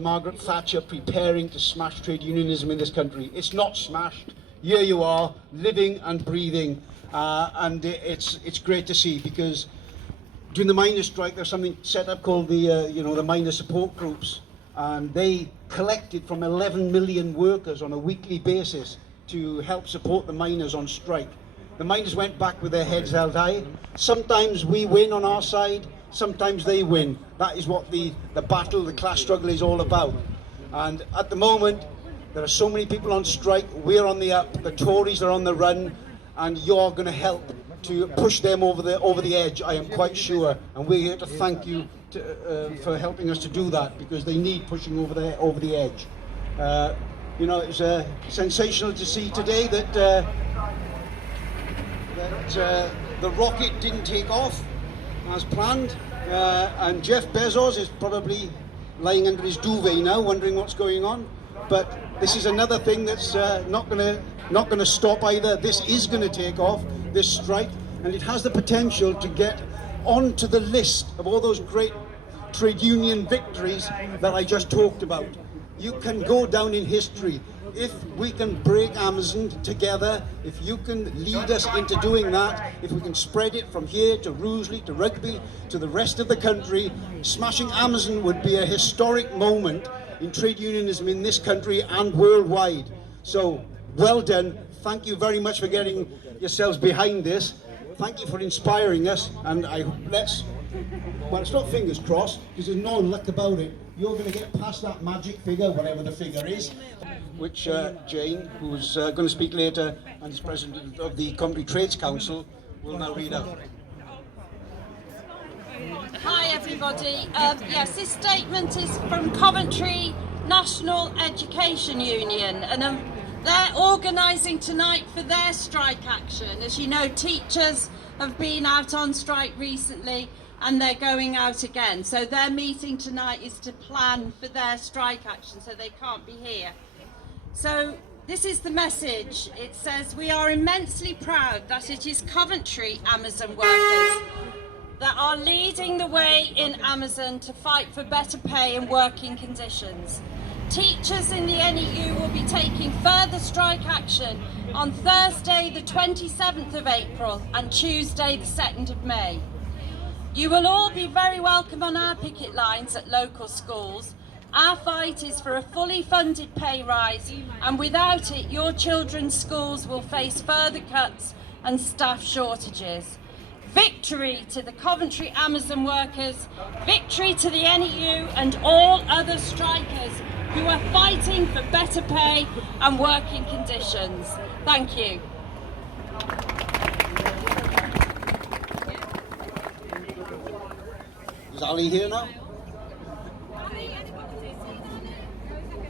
Margaret Thatcher preparing to smash trade unionism in this country. It's not smashed. Here you are, living and breathing, and it's great to see, because during the miners' strike there's something set up called the miner support groups, and they collected from 11 million workers on a weekly basis to help support the miners on strike. The miners went back with their heads held high. Sometimes we win on our side, sometimes they win. That is what the battle, the class struggle is all about. And at the moment, there are so many people on strike. We're on the up, the Tories are on the run, and you're going to help to push them over the edge, I am quite sure. And we're here to thank you for helping us to do that, because they need pushing over the edge. You know, it was sensational to see today that the rocket didn't take off as planned, and Jeff Bezos is probably lying under his duvet now, wondering what's going on. But this is another thing that's not going to stop either. This is going to take off, this strike, and it has the potential to get onto the list of all those great trade union victories that I just talked about. You can go down in history. If we can break Amazon together, if you can lead us into doing that, if we can spread it from here to Ruislip to Rugby to the rest of the country, smashing Amazon would be a historic moment in trade unionism in this country and worldwide. So, well done. Thank you very much for getting yourselves behind this. Thank you for inspiring us, and well, it's not fingers crossed, because there's no luck about it. You're going to get past that magic figure, whatever the figure is, which Jane, who's going to speak later and is president of the Coventry Trades Council, will now read out. Hi everybody. Yes, this statement is from Coventry National Education Union, and they're organising tonight for their strike action. As you know, teachers have been out on strike recently, and they're going out again. So their meeting tonight is to plan for their strike action, so they can't be here. So this is the message. It says, we are immensely proud that it is Coventry Amazon workers that are leading the way in Amazon to fight for better pay and working conditions. Teachers in the NEU will be taking further strike action on Thursday the 27th of April and Tuesday the 2nd of May. You will all be very welcome on our picket lines at local schools. Our fight is for a fully funded pay rise, and without it, your children's schools will face further cuts and staff shortages. Victory to the Coventry Amazon workers, victory to the NEU and all other strikers who are fighting for better pay and working conditions. Thank you. Is Ali here now?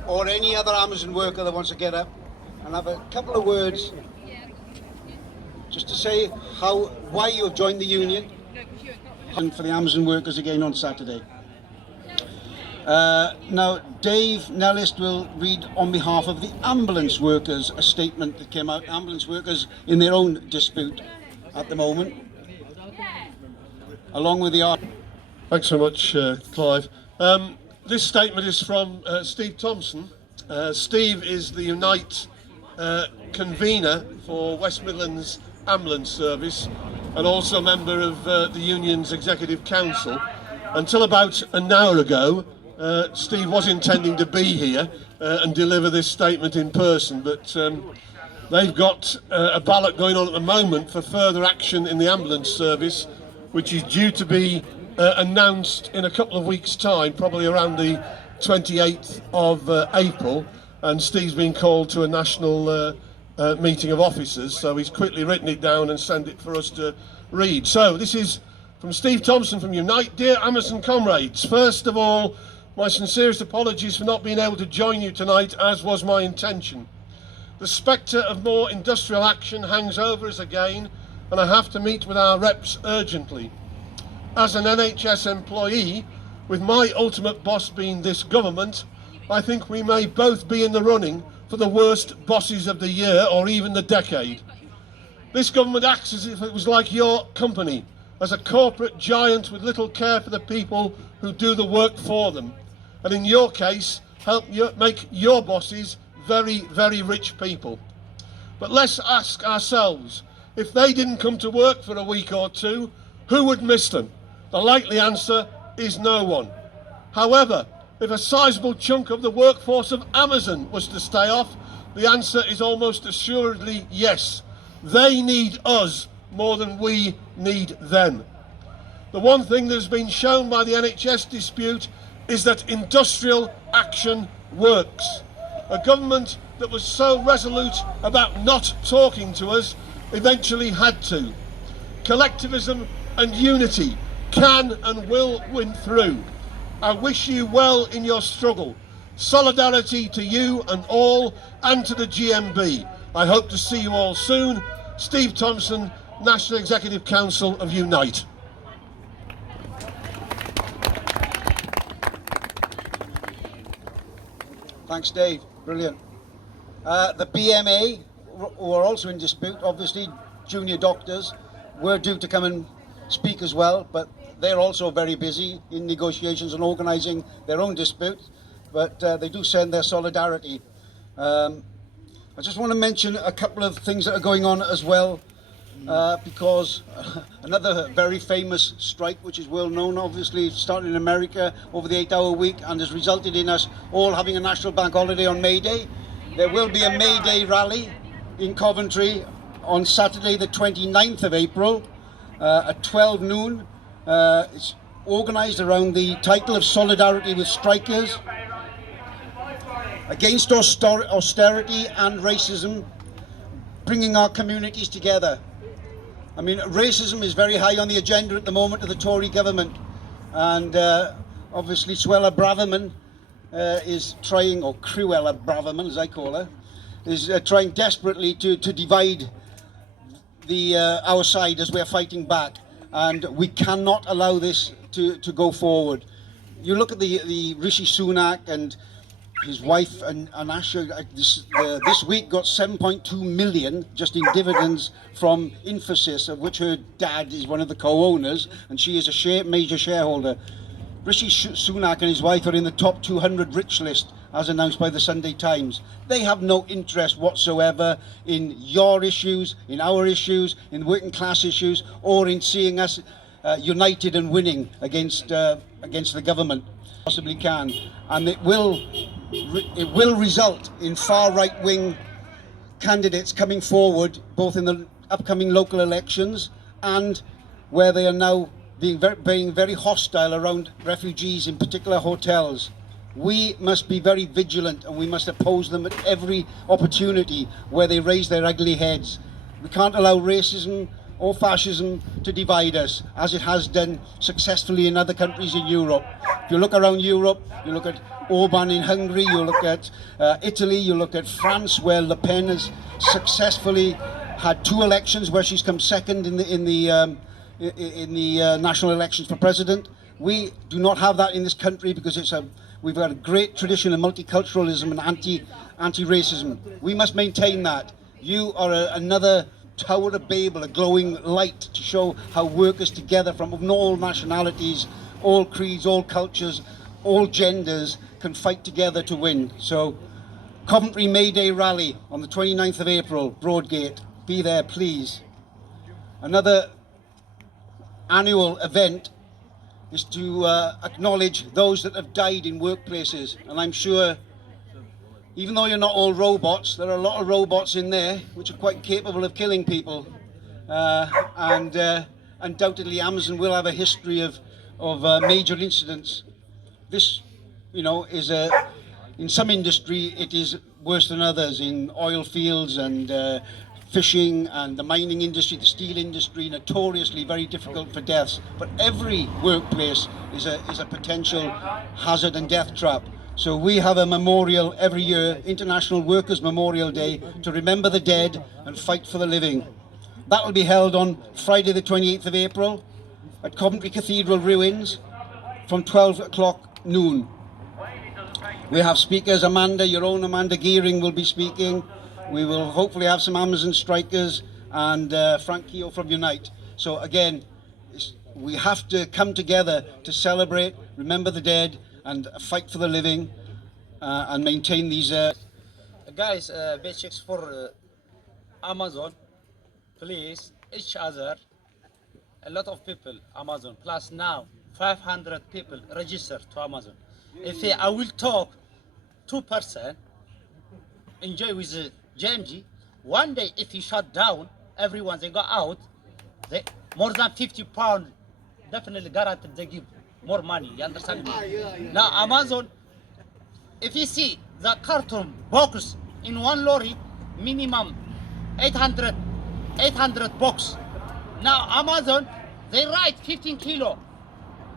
Or any other Amazon worker that wants to get up and have a couple of words just to say why you have joined the union, and for the Amazon workers again on Saturday. Now, Dave Nellis will read on behalf of the ambulance workers a statement that came out. Ambulance workers in their own dispute at the moment, along with the art. Thanks so much, Clive. This statement is from Steve Thompson. Steve is the Unite convener for West Midlands Ambulance Service and also a member of the union's Executive Council. Until about an hour ago, Steve was intending to be here and deliver this statement in person, but they've got a ballot going on at the moment for further action in the ambulance service, which is due to be announced in a couple of weeks' time, probably around the 28th of April, and Steve's been called to a national meeting of officers, so he's quickly written it down and sent it for us to read. So this is from Steve Thompson from Unite. Dear Amazon comrades, first of all, my sincerest apologies for not being able to join you tonight, as was my intention. The spectre of more industrial action hangs over us again, and I have to meet with our reps urgently. As an NHS employee, with my ultimate boss being this government, I think we may both be in the running for the worst bosses of the year or even the decade. This government acts as if it was like your company, as a corporate giant with little care for the people who do the work for them. and in your case, help make your bosses very, very rich people. But let's ask ourselves, if they didn't come to work for a week or two, who would miss them? The likely answer is no one. However, if a sizable chunk of the workforce of Amazon was to stay off, the answer is almost assuredly yes. They need us more than we need them. The one thing that has been shown by the NHS dispute is that industrial action works. A government that was so resolute about not talking to us eventually had to. Collectivism and unity can and will win through. I wish you well in your struggle. Solidarity to you and all, and to the GMB. I hope to see you all soon. Steve Thompson, National Executive Council of Unite. Thanks, Dave. Brilliant. The BMA, who are also in dispute, obviously junior doctors, were due to come and speak as well, but they're also very busy in negotiations and organising their own dispute, but they do send their solidarity. I just want to mention a couple of things that are going on as well, because another very famous strike, which is well known, obviously, started in America over the 8-hour week and has resulted in us all having a national bank holiday on May Day. There will be a May Day rally in Coventry on Saturday the 29th of April at 12 noon. It's organised around the title of Solidarity with Strikers, against austerity and racism, bringing our communities together. I mean, racism is very high on the agenda at the moment of the Tory government, and obviously Suella Braverman is trying, or Cruella Braverman as I call her, is trying desperately to divide our side as we're fighting back, and we cannot allow this to go forward. You look at the Rishi Sunak and his wife and Asha this week got 7.2 million just in dividends from Infosys, of which her dad is one of the co-owners and she is a major shareholder. Rishi Sunak and his wife are in the top 200 rich list as announced by the Sunday Times. They have no interest whatsoever in your issues, in our issues, in working class issues, or in seeing us united and winning against the government. Possibly can, and it will result in far right-wing candidates coming forward, both in the upcoming local elections and where they are now being very hostile around refugees, in particular hotels. We must be very vigilant and we must oppose them at every opportunity where they raise their ugly heads. We can't allow racism or fascism to divide us, as it has done successfully in other countries in Europe. If you look around Europe, you look at Orban in Hungary, you look at Italy, you look at France, where Le Pen has successfully had 2 elections where she's come second in the national elections for president. We do not have that in this country because we've got a great tradition of multiculturalism and anti-racism. We must maintain that. You are another Tower of Babel, a glowing light to show how workers together from all nationalities, all creeds, all cultures, all genders can fight together to win. So, Coventry May Day rally on the 29th of April, Broadgate. Be there, please. Another annual event is to acknowledge those that have died in workplaces, and I'm sure, even though you're not all robots, there are a lot of robots in there which are quite capable of killing people. And undoubtedly Amazon will have a history of major incidents. This, is in some industry it is worse than others. In oil fields and fishing and the mining industry, the steel industry, notoriously very difficult for deaths. But every workplace is a potential hazard and death trap. So we have a memorial every year, International Workers' Memorial Day, to remember the dead and fight for the living. That will be held on Friday the 28th of April at Coventry Cathedral ruins from 12 o'clock noon. We have speakers. Your own Amanda Gearing will be speaking. We will hopefully have some Amazon strikers and Frank Keogh from Unite. So again, we have to come together to celebrate, remember the dead, and fight for the living and maintain these. Guys, basics for Amazon, please, each other, a lot of people, Amazon, plus now 500 people registered to Amazon. If I will talk 2%, enjoy with the JMG, one day if he shut down, everyone, they go out, they, more than £50, definitely guaranteed they give more money, you understand me? Now Amazon, if you see the carton box in one lorry, minimum 800 box. Now Amazon, they write 15 kilo.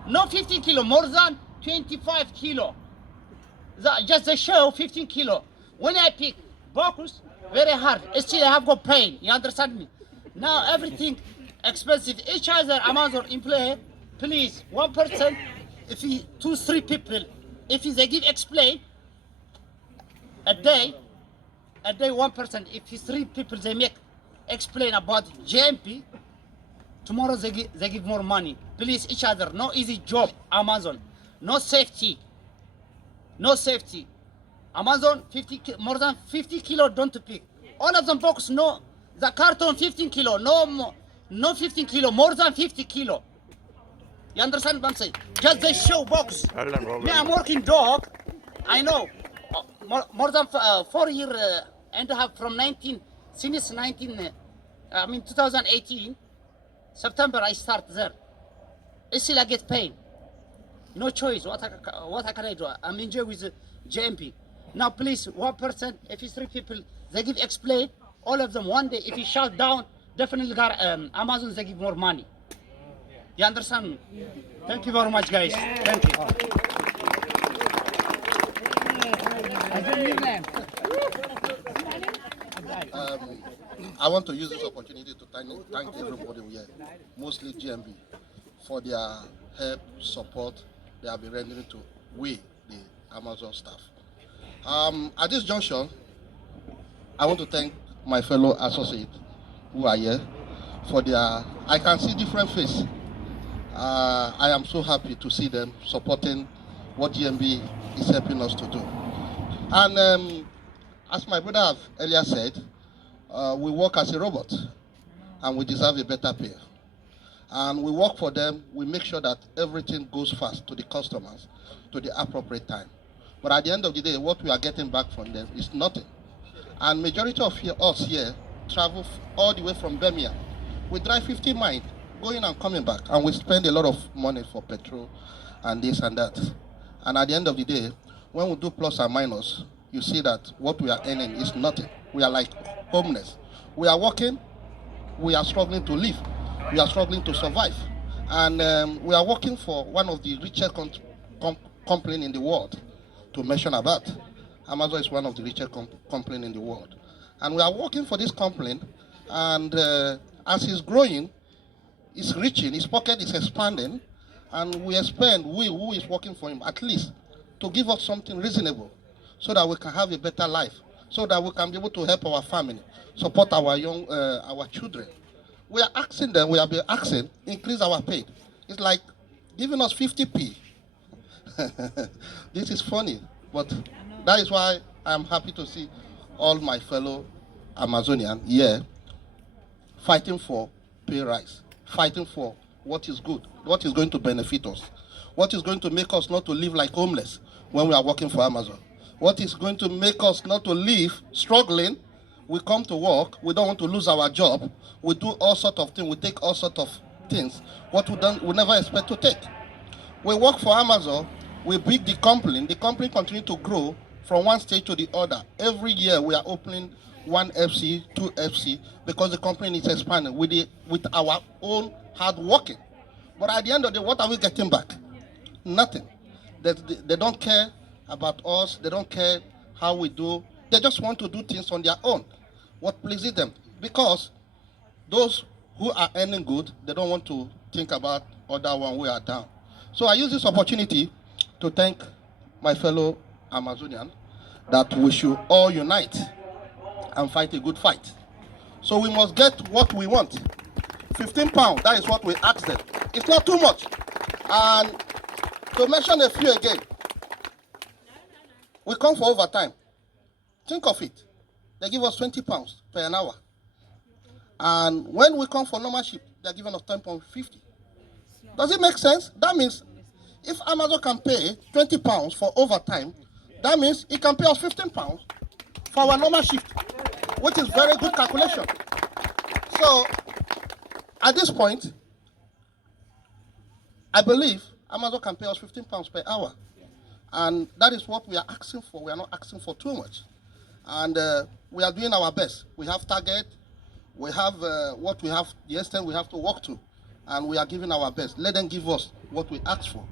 No 15 kilo, more than 25 kilo. Just the show 15 kilo. When I pick box, very hard. Still I have got pain, you understand me? Now everything expensive. Each other Amazon employee, please, 1%, if he 2-3 people, if they give explain, a day 1%, if 3 people they make explain about JMP, tomorrow they give more money. Please, each other, no easy job, Amazon, no safety. Amazon, more than 50 kilo don't pick. All of them box, no, the carton 15 kilo, no 15 kilo, more than 50 kilo. You understand what I'm saying? Just the show box. Me, I'm working dog, I know, more than 4 years and a half from 2018, September I start there. Still I get paid. No choice. What can I do? I'm enjoying with JMP. Now please, 1%, if it's 3 people, they give explain. All of them one day, if you shut down, definitely Amazon they give more money. You understand? Thank you very much, guys. Thank you. I want to use this opportunity to thank everybody here, mostly GMB, for their help, support they have been rendering to we, the Amazon staff. At this junction, I want to thank my fellow associates who are here for their, I can see different faces. I am so happy to see them supporting what GMB is helping us to do. And as my brother have earlier said, we work as a robot and we deserve a better pay. And we work for them, we make sure that everything goes fast to the customers to the appropriate time. But at the end of the day, what we are getting back from them is nothing. And majority of us here travel all the way from Birmingham. We drive 50 miles, going and coming back, and we spend a lot of money for petrol and this and that. And at the end of the day, when we do plus and minus, you see that what we are earning is nothing. We are like homeless. We are working, we are struggling to live. We are struggling to survive. And we are working for one of the richest companies in the world, to mention about. Amazon is one of the richest companies in the world. And we are working for this company, and as it's growing, it's reaching, his pocket is expanding, and we expect, we who is working for him, at least to give us something reasonable so that we can have a better life, so that we can be able to help our family, support our our children. We are asking them, we have been asking, increase our pay. It's like giving us 50p. This is funny, but that is why I'm happy to see all my fellow Amazonians here fighting for pay rise, fighting for what is good, what is going to benefit us, what is going to make us not to live like homeless when we are working for Amazon, what is going to make us not to live struggling. We come to work, we don't want to lose our job, we do all sorts of things, we take all sorts of things, what we never expect to take. We work for Amazon, we build the company continues to grow from one stage to the other. Every year we are opening 1 FC, 2 FC, because the company is expanding with our own hard working. But at the end of the day, what are we getting back? Nothing. They don't care about us, they don't care how we do, they just want to do things on their own, what pleases them. Because those who are earning good, they don't want to think about other one who are down. So I use this opportunity to thank my fellow Amazonians that we should all unite and fight a good fight. So we must get what we want. £15, that is what we asked them. It's not too much. And to mention a few again, we come for overtime. Think of it. They give us £20 per an hour. And when we come for normal shift, they're giving us £10.50. Does it make sense? That means if Amazon can pay £20 for overtime, that means it can pay us £15 for our normal shift, which is very good calculation. So at this point, I believe Amazon can pay us £15 per hour. And that is what we are asking for. We are not asking for too much. And we are doing our best. We have target. We have what we have, the extent we have to work to. And we are giving our best. Let them give us what we ask for.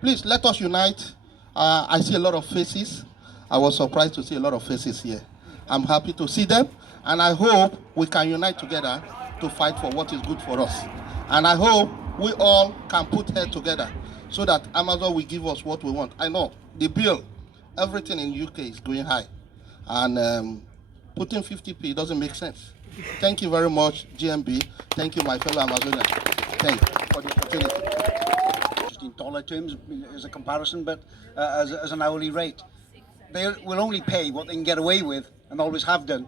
Please, let us unite. I see a lot of faces. I was surprised to see a lot of faces here. I'm happy to see them. And I hope we can unite together to fight for what is good for us. And I hope we all can put heads together so that Amazon will give us what we want. I know the bill, everything in UK is going high. And putting 50p doesn't make sense. Thank you very much, GMB. Thank you, my fellow Amazonians. Thank you for the opportunity. Just in dollar terms as a comparison, but as an hourly rate. They will only pay what they can get away with and always have done.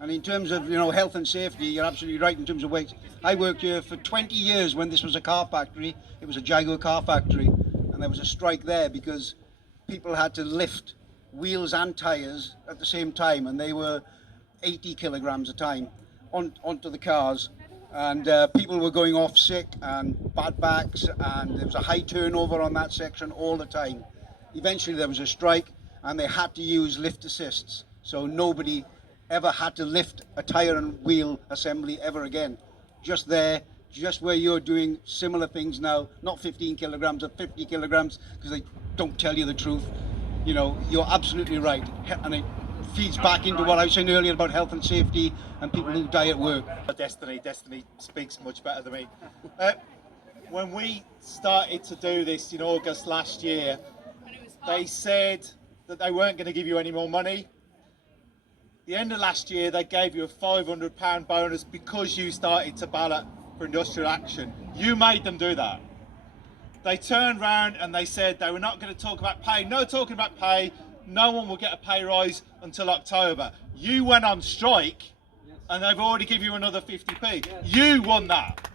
And in terms of, health and safety, you're absolutely right in terms of weight. I worked here for 20 years when this was a car factory. It was a Jaguar car factory, and there was a strike there because people had to lift wheels and tyres at the same time, and they were 80 kilograms a time onto the cars. And people were going off sick and bad backs, and there was a high turnover on that section all the time. Eventually there was a strike, and they had to use lift assists, so nobody ever had to lift a tyre and wheel assembly ever again. Just where you're doing similar things now, not 15 kilograms or 50 kilograms, because they don't tell you the truth. You're absolutely right, and it feeds back into what I was saying earlier about health and safety and people who die at work. Destiny speaks much better than me. When we started to do this in August last year, they said that they weren't going to give you any more money. The end of last year, they gave you a £500 bonus because you started to ballot for industrial action. You made them do that. They turned round and they said they were not going to talk about pay. No talking about pay. No one will get a pay rise until October. You went on strike and they've already given you another 50p. You won that.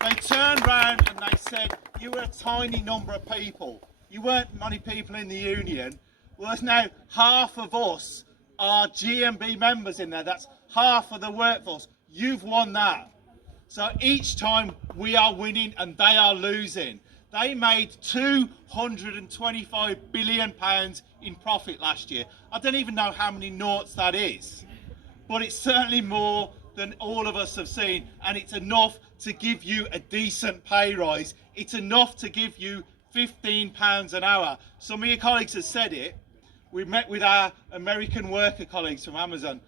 They turned round and they said you were a tiny number of people. You weren't many people in the union. Well, there's now half of us are GMB members in there. That's half of the workforce. You've won that. So each time we are winning and they are losing. They made £225 billion in profit last year. I don't even know how many noughts that is, but it's certainly more than all of us have seen, and it's enough to give you a decent pay rise. It's enough to give you £15 an hour. Some of your colleagues have said it. We met with our American worker colleagues from Amazon.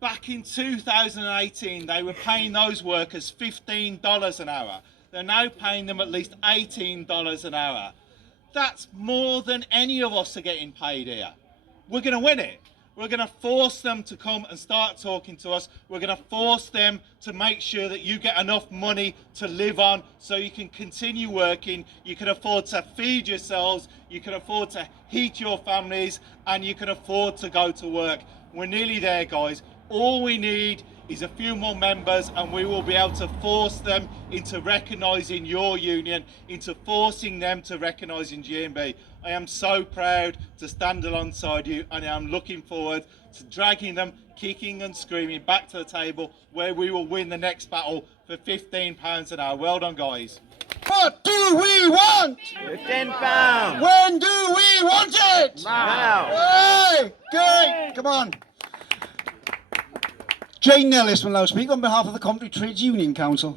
Back in 2018, they were paying those workers $15 an hour. They're now paying them at least $18 an hour. That's more than any of us are getting paid here. We're going to win it. We're going to force them to come and start talking to us. We're going to force them to make sure that you get enough money to live on so you can continue working, you can afford to feed yourselves, you can afford to heat your families, and you can afford to go to work. We're nearly there, guys. All we need is a few more members and we will be able to force them into recognising your union, into forcing them to recognising GMB. I am so proud to stand alongside you, and I'm looking forward to dragging them, kicking and screaming back to the table where we will win the next battle for £15 an hour. Well done, guys. What do we want? £15. When do we want it? Now. Hey, great. Come on. Jane Nellis will now speak on behalf of the Coventry Trades Union Council.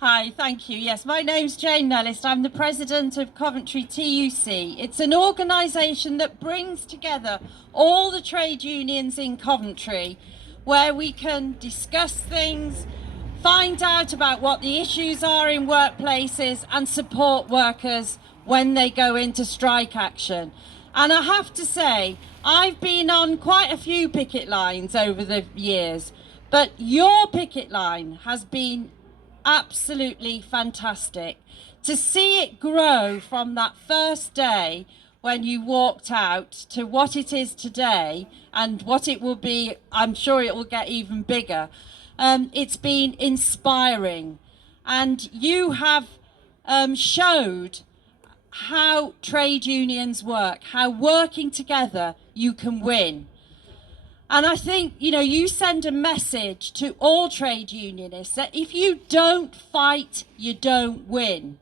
Hi, thank you. Yes, my name's Jane Nellis. I'm the president of Coventry TUC. It's an organisation that brings together all the trade unions in Coventry, where we can discuss things, find out about what the issues are in workplaces and support workers when they go into strike action. And I have to say, I've been on quite a few picket lines over the years, but your picket line has been absolutely fantastic. to see it grow from that first day when you walked out to what it is today and what it will be, I'm sure it will get even bigger. It's been inspiring, and you have showed how trade unions work, how working together you can win. And I think, you know, you send a message to all trade unionists that if you don't fight, you don't win.